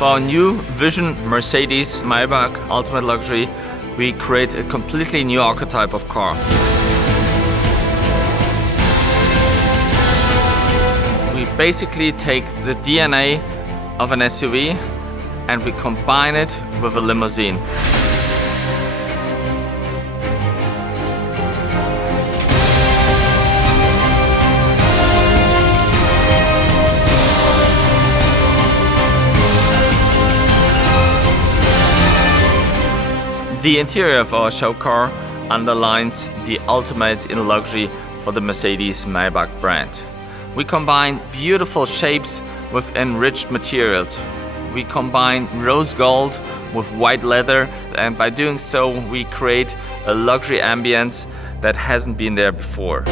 For our new Vision Mercedes-Maybach Ultimate Luxury, we create a completely new archetype of car. We basically take the DNA of an SUV and we combine it with a limousine. The interior of our show car underlines the ultimate in luxury for the Mercedes-Maybach brand. We combine beautiful shapes with enriched materials. We combine rose gold with white leather, and by doing so we create a luxury ambience that hasn't been there before.